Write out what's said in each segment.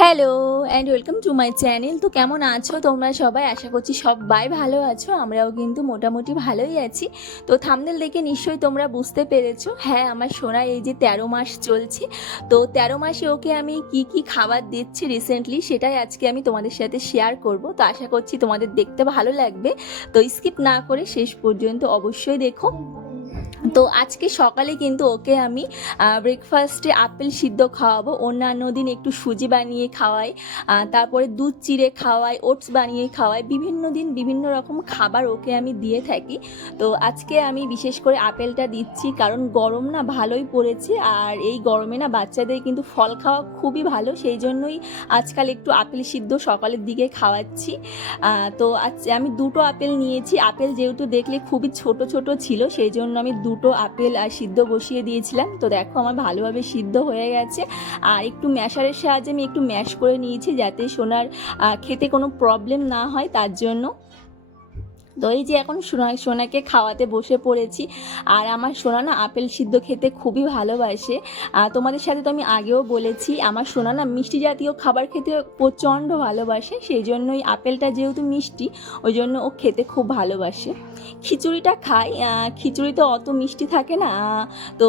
Hello and welcome to my channel. তো কেমন আছো তোমরা সবাই? আশা করছি সবাই ভালো আছো। আমরাও কিন্তু মোটামুটি ভালোই আছি। তো থাম্বনেল দেখে নিশ্চয়ই তোমরা বুঝতে পেরেছো, হ্যাঁ আমার সোনার এই যে 13 মাস চলছে। তো 13 মাসে ওকে আমি কি খাবার দিচ্ছি রিসেন্টলি, সেটাই আজকে আমি তোমাদের সাথে শেয়ার করব। তো আশা করছি তোমাদের দেখতে ভালো লাগবে। তো স্কিপ না করে শেষ পর্যন্ত অবশ্যই দেখো। তো আজকে সকালে কিন্তু ওকে আমি ব্রেকফাস্টে আপেল সিদ্ধ খাওয়াবো। অন্যান্য দিন একটু সুজি বানিয়ে খাওয়াই, তারপরে দুধ চিড়ে খাওয়াই, ওটস বানিয়ে খাওয়াই, বিভিন্ন দিন বিভিন্ন রকম খাবার ওকে আমি দিয়ে থাকি। তো আজকে আমি বিশেষ করে আপেলটা দিচ্ছি, কারণ গরম না ভালোই পড়েছে, আর এই গরমে না বাচ্চাদের কিন্তু ফল খাওয়া খুবই ভালো, সেই জন্যই আজকাল একটু আপেল সিদ্ধ সকালের দিকে খাওয়াচ্ছি। তো আজ আমি দুটো আপেল নিয়েছি। আপেল যেহেতু দেখলে খুবই ছোট ছোট ছিল, সেই জন্য আমি দুটো আপেল সিদ্ধ বসিয়ে দিয়েছিলাম। তো দেখো আমার ভালোভাবে সিদ্ধ হয়ে গেছে, আর একটু ম্যাশারের সাহায্যে আমি একটু ম্যাশ করে নিয়েছি যাতে সোনার খেতে কোনো প্রবলেম না হয়, তার জন্য। তো এই যে এখন সোনাকে খাওয়াতে বসে পড়েছি। আর আমার সোনা না আপেল সিদ্ধ খেতে খুবই ভালোবাসে। তোমাদের সাথে তো আমি আগেও বলেছি, আমার সোনা না মিষ্টি জাতীয় খাবার খেতে প্রচণ্ড ভালোবাসে, সেই জন্যই আপেলটা যেহেতু মিষ্টি ওই জন্য ও খেতে খুব ভালোবাসে। খিচুড়িটা খায়, খিচুড়িতে অত মিষ্টি থাকে না, তো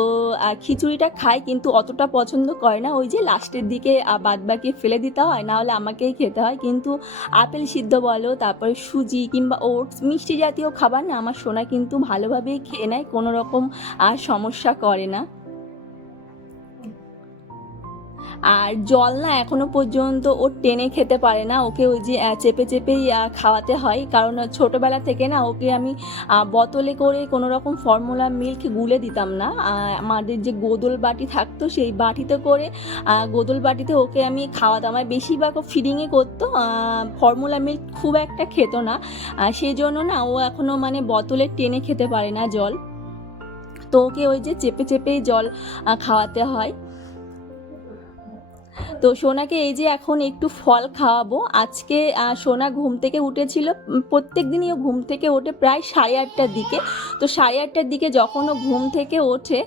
খিচুড়িটা খায় কিন্তু অতটা পছন্দ করে না। ওই যে লাস্টের দিকে বাদবাকি ফেলে দিতে হয়, নাহলে আমাকেই খেতে হয়। কিন্তু আপেল সিদ্ধ বলো, তারপরে সুজি কিংবা ওটস মিষ্টি জাতীয় খাবার না আমার সোনা কিন্তু ভালোভাবেই খেয়ে নেয়, কোনো রকম সমস্যা করে না। আর জল না এখনো পর্যন্ত ও টেনে খেতে পারে না, ওকে ওই যে চেপে চেপেই খাওয়াতে হয়, কারণ ছোটোবেলা থেকে না ওকে আমি বোতলে করে কোনো রকম ফর্মুলা মিল্ক গুলে দিতাম না। আমাদের যে গোদল বাটি থাকতো সেই বাটিতে করে গোদল বাটিতে ওকে আমি খাওয়াতাম, আর বেশিরভাগ ও ফিডিংয়ে করতো, ফর্মুলা মিল্ক খুব একটা খেত না। সেই জন্য না ও এখনও মানে বোতলে টেনে খেতে পারে না জল, তো ওকে ওই যে চেপে চেপেই জল খাওয়াতে হয়। তো সোনাকে এই যে এখন একটু ফল খাওয়াবো। আজকে সোনা ঘুম থেকে উঠেছিল, প্রত্যেক দিনই ও ঘুম থেকে ওঠে প্রায় 8:30টার দিকে। তো 8:30টার দিকে যখন ও ঘুম থেকে ওঠে,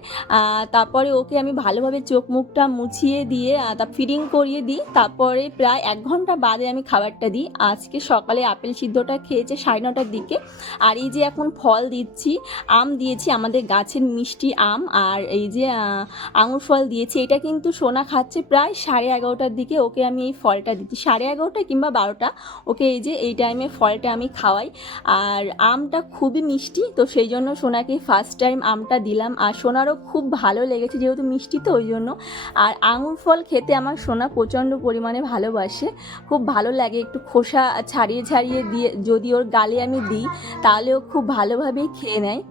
তারপরে ওকে আমি ভালোভাবে চোখ মুখটা মুছিয়ে দিয়ে তা ফিডিং করিয়ে দিই, তারপরে প্রায় 1 ঘন্টা বাদে আমি খাবারটা দিই। আজকে সকালে আপেল সিদ্ধটা খেয়েছে 9:30টার দিকে। আর এই যে এখন ফল দিচ্ছি, আম দিয়েছি, আমাদের গাছের মিষ্টি আম, আর এই যে আঙুর ফল দিয়েছি। এটা কিন্তু সোনা খাচ্ছে প্রায় 11:30টার দিকে, ওকে আমি এই ফলটা দিচ্ছি 11:30 কিংবা 12টা, ওকে এই যে এই টাইমে ফলটা আমি খাওয়াই। আর আমটা খুবই মিষ্টি, তো সেই জন্য সোনাকে ফার্স্ট টাইম আমটা দিলাম, আর সোনারও খুব ভালো লেগেছে যেহেতু মিষ্টি, তো ওই জন্য। আর আঙুর ফল খেতে আমার সোনা প্রচণ্ড পরিমাণে ভালোবাসে, খুব ভালো লাগে। একটু খোসা ছাড়িয়ে ছাড়িয়ে দিয়ে যদি ওর গালে আমি দিই তাহলে ও খুব ভালোভাবেই খেয়ে নেয়।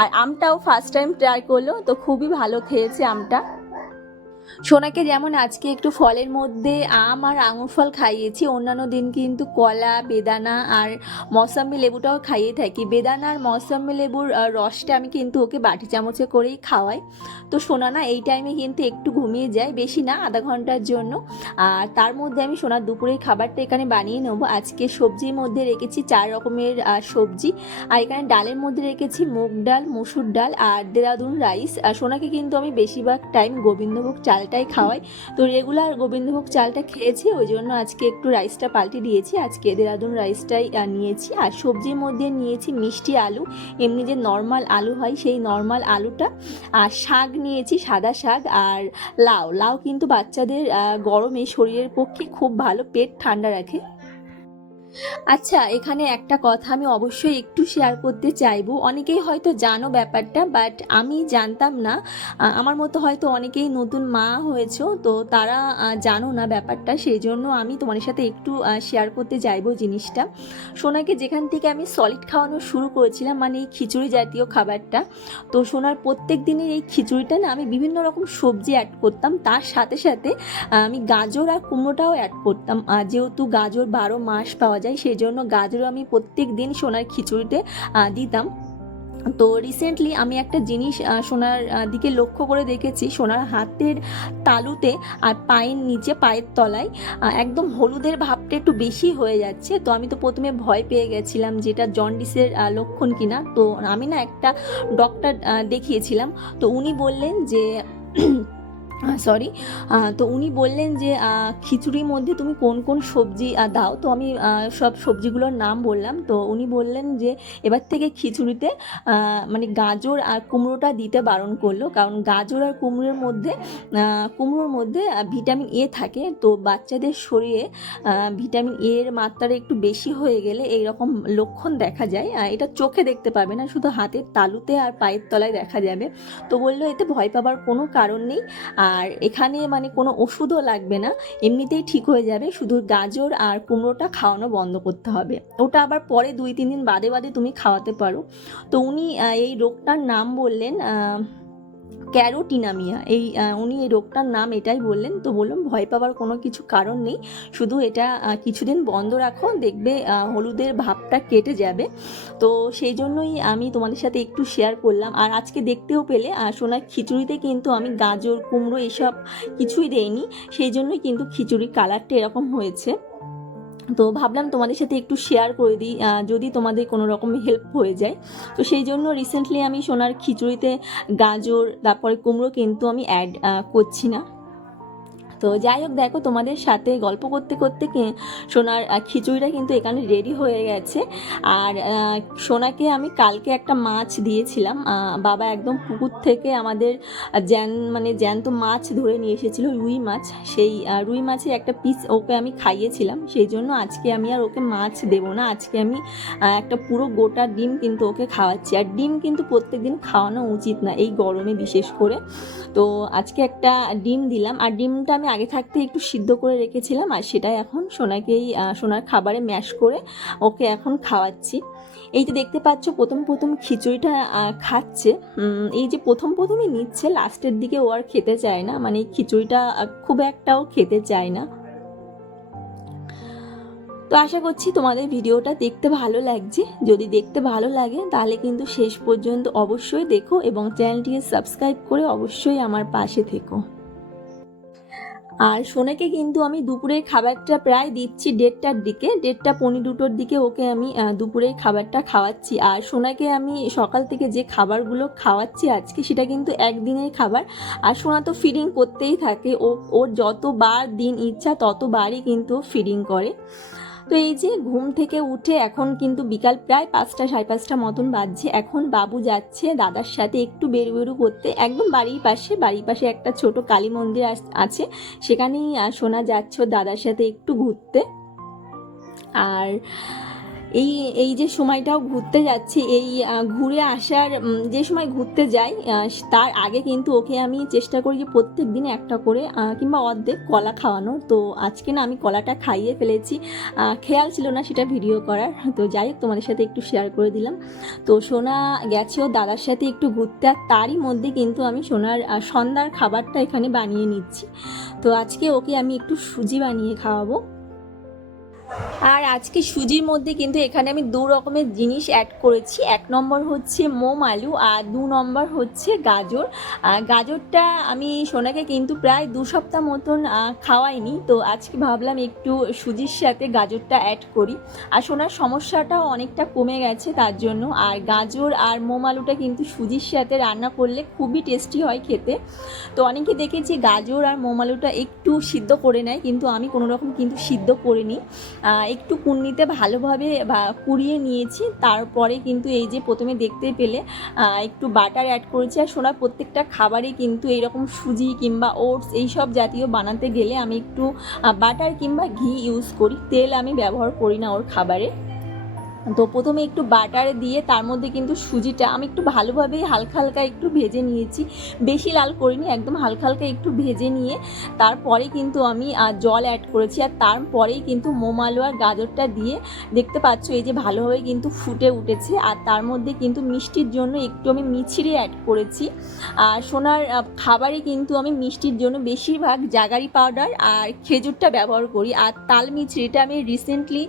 আর আমটাও ফার্স্ট টাইম ট্রাই করলো, তো খুবই ভালো খেয়েছে আমটা। সোনাকে যেমন আজকে একটু ফলের মধ্যে আম আর আঙুর ফল খাইয়েছি, অন্যান্য দিন কিন্তু কলা, বেদানা আর মৌসম্বি লেবুটাও খাইয়ে থাকি। বেদানা আর মৌসম্বি লেবুর রসটা আমি কিন্তু ওকে বাটি চামচে করেই খাওয়াই। তো সোনা না এই টাইমে কিন্তু একটু ঘুমিয়ে যায়, বেশি না, আধা ঘন্টার জন্য। আর তার মধ্যে আমি সোনার দুপুরের খাবারটা এখানে বানিয়ে নেব। আজকে সবজির মধ্যে রেখেছি 4 রকমের সবজি, আর এখানে ডালের মধ্যে রেখেছি মুগ ডাল, মসুর ডাল আর দেরাদুন রাইস। আর সোনাকে কিন্তু আমি বেশিরভাগ টাইম গোবিন্দভোগ চালটাই খাওয়াই, তো রেগুলার গোবিন্দভোগ চালটা খেয়েছি, ওই জন্য আজকে একটু রাইসটা পাল্টে দিয়েছি, আজকে দেরাদুন রাইসটাই নিয়েছি। আর সবজির মধ্যে নিয়েছি মিষ্টি আলু, এমনি যে নর্মাল আলু হয় সেই নর্মাল আলুটা, আর শাক নিয়েছি সাদা শাক, আর লাউ। লাউ কিন্তু বাচ্চাদের গরমে শরীরের পক্ষে খুব ভালো, পেট ঠান্ডা রাখে। আচ্ছা, এখানে একটা কথা আমি অবশ্যই একটু শেয়ার করতে চাইবো। অনেকেই হয়তো জানো ব্যাপারটা, বাট আমি জানতাম না। আমার মতো হয়তো অনেকেই নতুন মা হয়েছো, তো তারা জানো না ব্যাপারটা, সেই জন্য আমি তোমাদের সাথে একটু শেয়ার করতে চাইবো জিনিসটা। সোনাকে যেখান থেকে আমি সলিড খাওয়ানো শুরু করেছিলাম, মানে এই খিচুড়ি জাতীয় খাবারটা, তো সোনার প্রত্যেক দিনের এই খিচুড়িটা না আমি বিভিন্ন রকম সবজি অ্যাড করতাম, তার সাথে সাথে আমি গাজর আর কুমড়োটাও অ্যাড করতাম। যেহেতু গাজর 12 মাস পাওয়া যায়, সেই জন্য গাজরও আমি প্রত্যেক দিন সোনার খিচুড়িতে দিতাম। তো রিসেন্টলি আমি একটা জিনিস সোনার দিকে লক্ষ্য করে দেখেছি, সোনার হাতের তালুতে আর পায়ের নিচে, পায়ের তলায় একদম হলুদের ভাবটা একটু বেশি হয়ে যাচ্ছে। তো আমি তো প্রথমে ভয় পেয়ে গেছিলাম যেটা জন্ডিসের লক্ষণ কিনা। তো আমি না একটা ডক্টর দেখিয়েছিলাম, তো উনি বললেন যে সরি। তো উনি বললেন যে খিচুড়ির মধ্যে তুমি কোন কোন সবজি দাও, তো আমি সব সবজিগুলোর নাম বললাম। তো উনি বললেন যে এবার থেকে খিচুড়িতে মানে গাজর আর কুমড়োটা দিতে বারণ করলো, কারণ গাজর আর কুমড়োর মধ্যে ভিটামিন এ থাকে। তো বাচ্চাদের শরীরে ভিটামিন এ এর মাত্রাটা একটু বেশি হয়ে গেলে এইরকম লক্ষণ দেখা যায়। এটা চোখে দেখতে পাবে না, শুধু হাতের তালুতে আর পায়ের তলায় দেখা যাবে। তো বললো এতে ভয় পাবার কোনো কারণ নেই, আর এখানে মানে কোনো ওষুধও লাগবে না, এমনিতেই ঠিক হয়ে যাবে, শুধু গাজর আর কুমড়োটা খাওয়ানো বন্ধ করতে হবে, ওটা আবার পরে 2-3 দিন বাদে বাদে তুমি খাওয়াতে পারো। তো উনি এই রোগটার নাম বললেন ক্যারোটিনামিয়া। উনি এই রোগটার নাম এটাই বললেন। তো বললাম ভয় পাওয়ার কোনো কিছু কারণ নেই, শুধু এটা কিছুদিন বন্ধ রাখো, দেখবে হলুদের ভাবটা কেটে যাবে। তো সেই জন্যই আমি তোমাদের সাথে একটু শেয়ার করলাম। আর আজকে দেখতেও পেলে সোনার খিচুড়িতে কিন্তু আমি গাজর কুমড়ো এসব কিছুই দেইনি, সেই জন্যই কিন্তু খিচুড়ির কালারটা এরকম হয়েছে। তো ভাবলাম তোমাদের সাথে একটু শেয়ার করে দিই, যদি তোমাদের কোনো রকম হেল্প হয়ে যায়। তো সেই জন্য রিসেন্টলি আমি সোনার খিচুড়িতে গাজর তারপরে কুমড়ো কিন্তু আমি অ্যাড করছি না। তো যাই হোক, দেখো তোমাদের সাথে গল্প করতে করতে সোনার খিচুড়িটা কিন্তু এখানে রেডি হয়ে গেছে। আর সোনাকে আমি কালকে একটা মাছ দিয়েছিলাম, বাবা একদম পুকুর থেকে আমাদের জ্যান্ত মাছ ধরে নিয়ে এসেছিলো, রুই মাছ। সেই রুই মাছের একটা পিস ওকে আমি খাইয়েছিলাম, সেই জন্য আজকে আমি আর ওকে মাছ দেবো না, আজকে আমি একটা পুরো গোটা ডিম কিন্তু ওকে খাওয়াচ্ছি। আর ডিম কিন্তু প্রত্যেকদিন খাওয়ানো উচিত না এই গরমে বিশেষ করে। তো আজকে একটা ডিম দিলাম, আর ডিমটা আমি আগে থাকতে একটু সিদ্ধ করে রেখেছিলাম, আর সেটাই এখন সোনার খাবারে ম্যাশ করে ওকে এখন খাওয়াচ্ছি। এই যে দেখতে পাচ্ছ প্রথম খিচুড়িটা খাচ্ছে, এই যে প্রথমই নিচ্ছে, লাস্টের দিকে ও আর খেতে চায় না, মানে খিচুড়িটা খুব একটাও খেতে চায় না। তো আশা করছি তোমাদের ভিডিওটা দেখতে ভালো লাগছে, যদি দেখতে ভালো লাগে তাহলে কিন্তু শেষ পর্যন্ত অবশ্যই দেখো এবং চ্যানেলটিকে সাবস্ক্রাইব করে অবশ্যই আমার পাশে থেকো। আর সোনাকে কিন্তু আমি দুপুরের খাবারটা প্রায় দিচ্ছি 1:30টার দিকে, 1:30 পৌনে 2টোর দিকে ওকে আমি দুপুরের খাবারটা খাওয়াচ্ছি। আর সোনাকে আমি সকাল থেকে যে খাবারগুলো খাওয়াচ্ছি আজকে সেটা কিন্তু একদিনের খাবার। আর সোনা তো ফিডিং করতেই থাকে, ওর যতবার দিন ইচ্ছা ততবারই কিন্তু ফিডিং করে। তো এই যে ঘুম থেকে উঠে এখন কিন্তু বিকাল প্রায় 5টা 5:30 মতন বাজছে, এখন বাবু যাচ্ছে দাদার সাথে একটু বেরু করতে, একদম বাড়ির পাশে একটা ছোট কালী মন্দির আছে, সেখানেই সোনা যাচ্ছে দাদার সাথে একটু ঘুরতে। আর এই যে সময়টাও ঘুরতে যাচ্ছি, এই ঘুরে আসার যে সময় ঘুরতে যাই তার আগে কিন্তু ওকে আমি চেষ্টা করি যে প্রত্যেক দিন একটা করে কিংবা অর্ধেক কলা খাওয়ানোর। তো আজকে না আমি কলাটা খাইয়ে ফেলেছি, খেয়াল ছিল না সেটা ভিডিও করার। তো যাই হোক, তোমাদের সাথে একটু শেয়ার করে দিলাম। তো সোনা গেছে ও দাদার সাথে একটু ঘুরতে, আর তারই মধ্যে কিন্তু আমি সোনার সন্ধ্যার খাবারটা এখানে বানিয়ে নিচ্ছি। তো আজকে ওকে আমি একটু সুজি বানিয়ে খাওয়াবো। আর আজকে সুজির মধ্যে কিন্তু এখানে আমি 2 রকমের জিনিস অ্যাড করেছি। 1 নম্বর হচ্ছে মোম আলু, আর 2 নম্বর হচ্ছে গাজর। গাজরটা আমি সোনাকে কিন্তু প্রায় 2 সপ্তাহ মতন খাওয়াইনি, তো আজকে ভাবলাম একটু সুজির সাথে গাজরটা অ্যাড করি। আর সোনার সমস্যাটাও অনেকটা কমে গেছে তার জন্য। আর গাজর আর মোম আলুটা কিন্তু সুজির সাথে রান্না করলে খুবই টেস্টি হয় খেতে। তো অনেকে দেখেছি গাজর আর মোম আলুটা একটু সিদ্ধ করে নেয়, কিন্তু আমি কোনো রকম কিন্তু সিদ্ধ করিনি, একটু কুন্নিতে ভালোভাবে কুড়িয়ে নিয়েছি। তারপরে কিন্তু এই যে প্রথমে দেখতে পেলে একটু বাটার অ্যাড করেছি। আর সোনার প্রত্যেকটা খাবারে কিন্তু এইরকম সুজি কিংবা ওটস এইসব জাতীয় বানাতে গেলে আমি একটু বাটার কিংবা ঘি ইউজ করি, তেল আমি ব্যবহার করি না ওর খাবারে। তো প্রথমে একটু বাটার দিয়ে তার মধ্যে কিন্তু সুজিটা আমি একটু ভালোভাবে হালকা একটু ভেজে নিয়েছি, বেশি লাল করিনি, একদম হালকা একটু ভেজে নিয়ে তারপরে কিন্তু আমি জল অ্যাড করেছি। আর তারপরেই কিন্তু মোম আলু আর গাজরটা দিয়ে দেখতে পাচ্ছ এই যে ভালোভাবে কিন্তু ফুটে উঠেছে। আর তার মধ্যে কিন্তু মিষ্টির জন্য একটু আমি মিছরি অ্যাড করেছি। আর সোনার খাবারে কিন্তু আমি মিষ্টির জন্য বেশিরভাগ জাগারি পাউডার আর খেজুরটা ব্যবহার করি। আর তাল মিছরিটা আমি রিসেন্টলি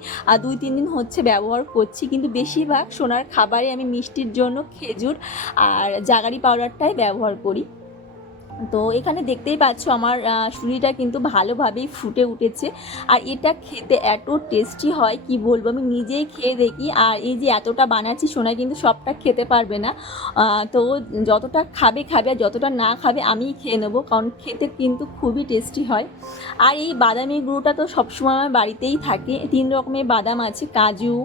2-3 দিন হচ্ছে ব্যবহার করছি, কিন্তু বেশিরভাগ সোনার খাবারে আমি মিষ্টির জন্য খেজুর আর জাগারি পাউডারটাই ব্যবহার করি। তো এখানে দেখতেই পাচ্ছ আমার সুজিটা কিন্তু ভালোভাবেই ফুটে উঠেছে। আর এটা খেতে এত টেস্টি হয় কি বলবো, আমি নিজেই খেয়ে দেখি। আর এই যে এতটা বানাচ্ছি, সোনা কিন্তু সবটা খেতে পারবে না। তো যতটা খাবে খাবে, আর যতটা না খাবে আমিই খেয়ে নেবো, কারণ খেতে কিন্তু খুবই টেস্টি হয়। আর এই বাদামের গুঁড়োটা তো সবসময় আমার বাড়িতেই থাকে। 3 রকমের বাদাম আছে, কাজু,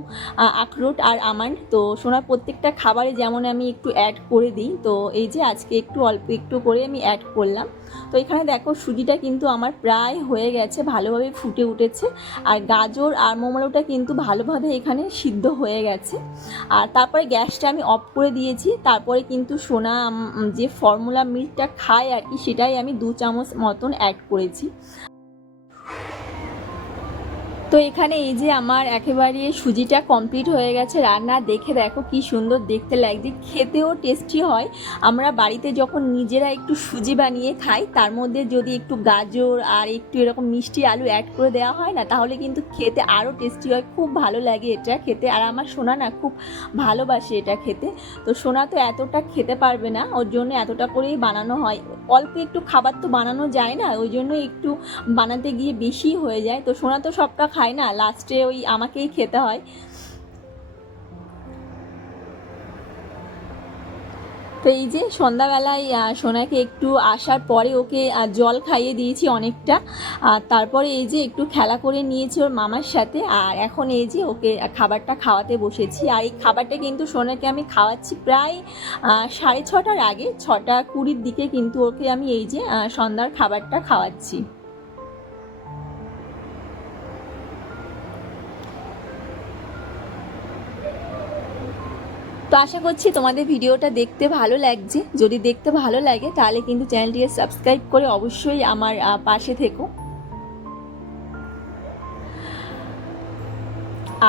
আখরোট আর আমন্ড। তো সোনার প্রত্যেকটা খাবারে যেমন আমি একটু অ্যাড করে দিই, তো এই যে আজকে একটু অল্প একটু করে আমি অ্যাড করলাম। তো এখানে দেখো সুজিটা কিন্তু আমার প্রায় হয়ে গেছে, ভালোভাবে ফুটে উঠেছে। আর গাজর আর মোমোটা কিন্তু ভালোভাবে এখানে সিদ্ধ হয়ে গেছে। আর তারপরে গ্যাসটা আমি অফ করে দিয়েছি। তারপরে কিন্তু সোনা যে ফর্মুলা মিল্কটা খায় আর কি, সেটাই আমি 2 চামচ মতন অ্যাড করেছি। তো এখানে এই যে আমার একেবারে সুজিটা কমপ্লিট হয়ে গেছে রান্না। দেখে দেখো কি সুন্দর দেখতে লাগছে, খেতেও টেস্টি হয়। আমরা বাড়িতে যখন নিজেরা একটু সুজি বানিয়ে খাই, তার মধ্যে যদি একটু গাজর আর একটু এরকম মিষ্টি আলু অ্যাড করে দেওয়া হয় না, তাহলে কিন্তু খেতে আরও টেস্টি হয়। খুব ভালো লাগে এটা খেতে। আর আমার সোনা না খুব ভালোবাসে এটা খেতে। তো সোনা তো এতটা খেতে পারবে না, ওর জন্য এতটা করেই বানানো হয়। অল্প একটু খাবার তো বানানো যায় না, ওই জন্য একটু বানাতে গিয়ে বেশি হয়ে যায়। তো সোনা তো সবটা খায় না, লাস্টে ওই আমাকেই খেতে হয়। তো এই যে সন্ধ্যাবেলায় সোনাকে একটু আসার পরে ওকে জল খাইয়ে দিয়েছি অনেকটা। আর তারপরে এই যে একটু খেলা করে নিয়েছি ওর মামার সাথে। আর এখন এই যে ওকে খাবারটা খাওয়াতে বসেছি। আর এই খাবারটা কিন্তু সোনাকে আমি খাওয়াচ্ছি প্রায় 6:30টার আগে, 6:20 দিকে কিন্তু ওকে আমি এই যে সন্ধ্যার খাবারটা খাওয়াচ্ছি। তো আশা করছি তোমাদের ভিডিওটা দেখতে ভালো লাগছে। যদি দেখতে ভালো লাগে তাহলে কিন্তু চ্যানেলটিকে সাবস্ক্রাইব করে অবশ্যই আমার পাশে থেকো।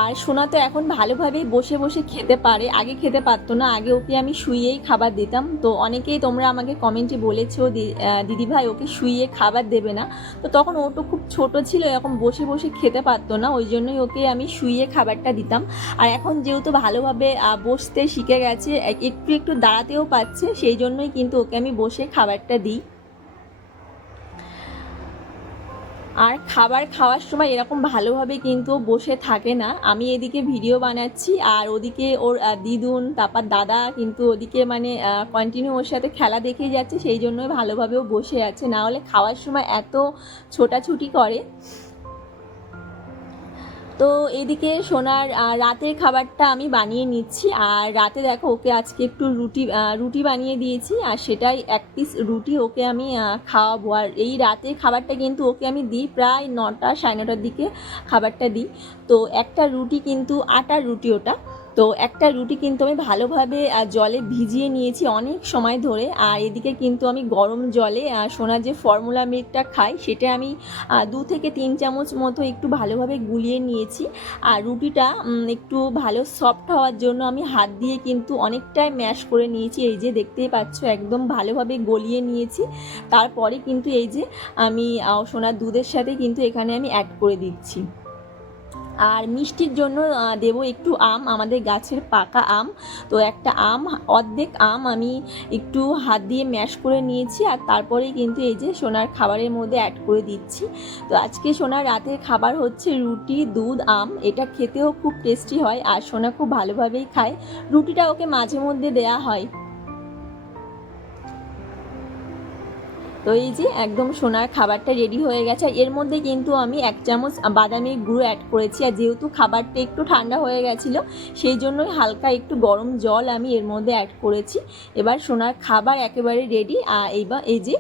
আর সোনা তো এখন ভালোভাবেই বসে বসে খেতে পারে, আগে খেতে পারতো না। আগে ওকে আমি শুইয়েই খাবার দিতাম। তো অনেকেই তোমরা আমাকে কমেন্টে বলেছো দিদিভাই ওকে শুইয়ে খাবার দেবে না। তো তখন ও তো খুব ছোট ছিল, এরকম বসে বসে খেতে পারতো না, ওই জন্যই ওকে আমি শুইয়ে খাবারটা দিতাম। আর এখন যেহেতু ভালোভাবে বসতে শিখে গেছে, একটু একটু দাঁড়াতেও পারছে, সেই জন্যই কিন্তু ওকে আমি বসে খাবারটা দিই। আর খাবার খাওয়ার সময় এরকম ভালোভাবে কিন্তু বসে থাকে না। আমি এদিকে ভিডিও বানাচ্ছি আর ওদিকে ওর দিদুন তারপর দাদা কিন্তু ওদিকে মানে কন্টিনিউ ওর সাথে খেলা দেখেই যাচ্ছে, সেই জন্যই ভালোভাবেও বসে আছে, না হলে খাওয়ার সময় এত ছোটাছুটি করে। তো এদিকে সোনার রাতের খাবারটা আমি বানিয়ে নিচ্ছি। আর রাতে দেখো ওকে আজকে একটু রুটি বানিয়ে দিয়েছি, আর সেটাই 1 পিস রুটি ওকে আমি খাওয়াবো। আর এই রাতের খাবারটা কিন্তু ওকে আমি দিই প্রায় 9টা 9:30টার দিকে খাবারটা দিই। তো একটা রুটি কিন্তু আটার রুটি ওটা। তো একটা রুটি কিন্তু আমি ভালোভাবে জলে ভিজিয়ে নিয়েছি অনেক সময় ধরে। আর এদিকে কিন্তু আমি গরম জলে সোনার যে ফর্মুলা মিল্কটা খাই, সেটা আমি 2 থেকে 3 চামচ মতো একটু ভালোভাবে গুলিয়ে নিয়েছি। আর রুটিটা একটু ভালো সফট হওয়ার জন্য আমি হাত দিয়ে কিন্তু অনেকটাই ম্যাশ করে নিয়েছি। এই যে দেখতেই পাচ্ছ একদম ভালোভাবে গলিয়ে নিয়েছি। তারপরে কিন্তু এই যে আমি সোনার দুধের সাথে কিন্তু এখানে আমি অ্যাড করে দিচ্ছি। আর মিষ্টির জন্য দেব একটু আম, আমাদের গাছের পাকা আম। তো একটা আম, অর্ধেক আম আমি একটু হাত দিয়ে ম্যাশ করে নিয়েছি। আর তারপরেই কিন্তু এই যে সোনার খাবারের মধ্যে অ্যাড করে দিচ্ছি। তো আজকে সোনার রাতের খাবার হচ্ছে রুটি, দুধ, আম। এটা খেতেও খুব টেস্টি হয় আর সোনা খুব ভালোভাবেই খায়। রুটিটা ওকে মাঝে মধ্যে দেয়া হয়। তো এই যে একদম সোনার খাবারটা রেডি হয়ে গেছে। আর এর মধ্যে কিন্তু আমি 1 চামচ বাদামের গুঁড়ো অ্যাড করেছি। আর যেহেতু খাবারটা একটু ঠান্ডা হয়ে গেছিলো, সেই জন্যই হালকা একটু গরম জল আমি এর মধ্যে অ্যাড করেছি। এবার সোনার খাবার একেবারে রেডি। এইবার এই যে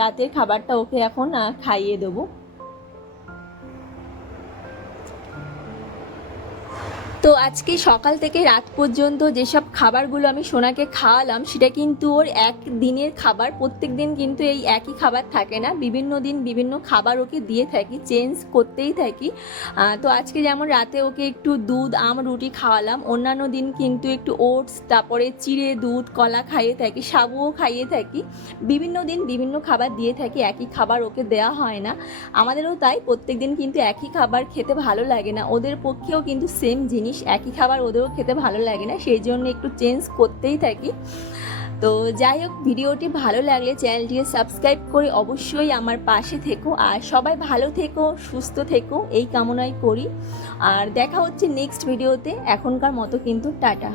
রাতের খাবারটা ওকে এখন খাইয়ে দেবো। তো আজকে সকাল থেকে রাত পর্যন্ত যেসব খাবারগুলো আমি সোনাকে খাওয়ালাম, সেটা কিন্তু ওর এক দিনের খাবার। প্রত্যেক দিন কিন্তু এই একই খাবার থাকে না, বিভিন্ন দিন বিভিন্ন খাবার ওকে দিয়ে থাকি, চেঞ্জ করতেই থাকি। তো আজকে যেমন রাতে ওকে একটু দুধ, আম, রুটি খাওয়ালাম। অন্যান্য দিন কিন্তু একটু ওটস, তারপরে চিড়ে দুধ, কলা খাইয়ে থাকি, সাবুও খাইয়ে থাকি। বিভিন্ন দিন বিভিন্ন খাবার দিয়ে থাকি, একই খাবার ওকে দেওয়া হয় না। আমাদেরও তাই, প্রত্যেক দিন কিন্তু একই খাবার খেতে ভালো লাগে না। ওদের পক্ষেও কিন্তু সেম জিনিস, একই খাবার ওদেরও খেতে ভালো লাগে না, সেই জন্য একটু চেঞ্জ করতেই থাকি। তো যাই হোক, ভিডিওটি ভালো লাগলে চ্যানেলটি সাবস্ক্রাইব করে অবশ্যই আমার পাশে থেকো, আর সবাই ভালো থেকো, সুস্থ থেকো, এই কামনাই করি। আর দেখা হচ্ছে নেক্সট ভিডিওতে। এখনকার মতো কিন্তু টাটা।